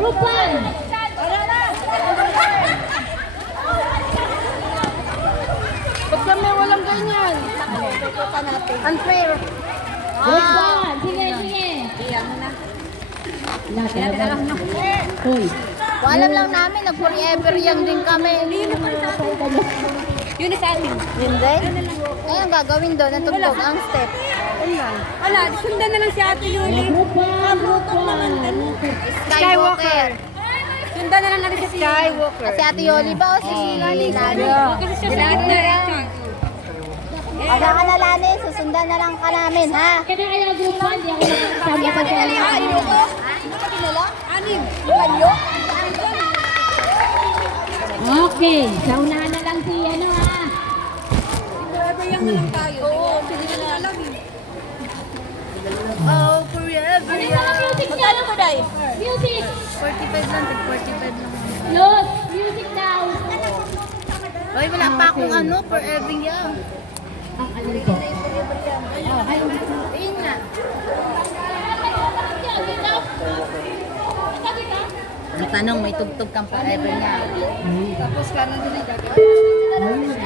Group 1. Ba't kami walang ganyan? Unfair. Group 1. Sige, sige. Lahat na lang. Hoy. Alam lang namin, nag-forever young din kami. Yun sa amin. Hindi? Ayun, gagawin doon, natugtog ang step. Wala, sundan na lang si Ate Yuli. Group 1. Group 1. Skywalker. Sundan na lang natin si Skywalker. Si Ate Yoli ba o si Lani? Kasi siya sa gitna eh. Wala ka na, Lani. Susundan na lang ka namin, ha? Kaya kaya group 1, di ako nakasama sa ko? Anim. Kanyo? Okay, sa unahan na lang si ano ha. Forever young na lang tayo. Oo, hindi na lang alam eh. Oh, forever Ano ba ang music niya? Ano ba dahil? Music! 45 lang, 45 lang. Los! Music daw! Hoy, wala pa akong ano, forever young. Ang alin ko. Ayun nga. Ang tanong, may tugtog kang forever niya. Tapos kanan din ay gagawin.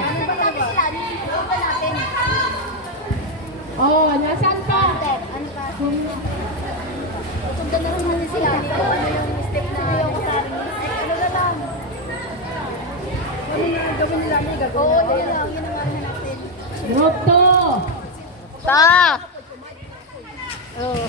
Oh, nasaan ka? Tugtog na naman sila. Ano yung step na yung kasari? Ano na lang? Ano na gawin nila niya, gagawin Oo, na. yun lang. Yun ang ano natin. Group 2. Ta! Oh.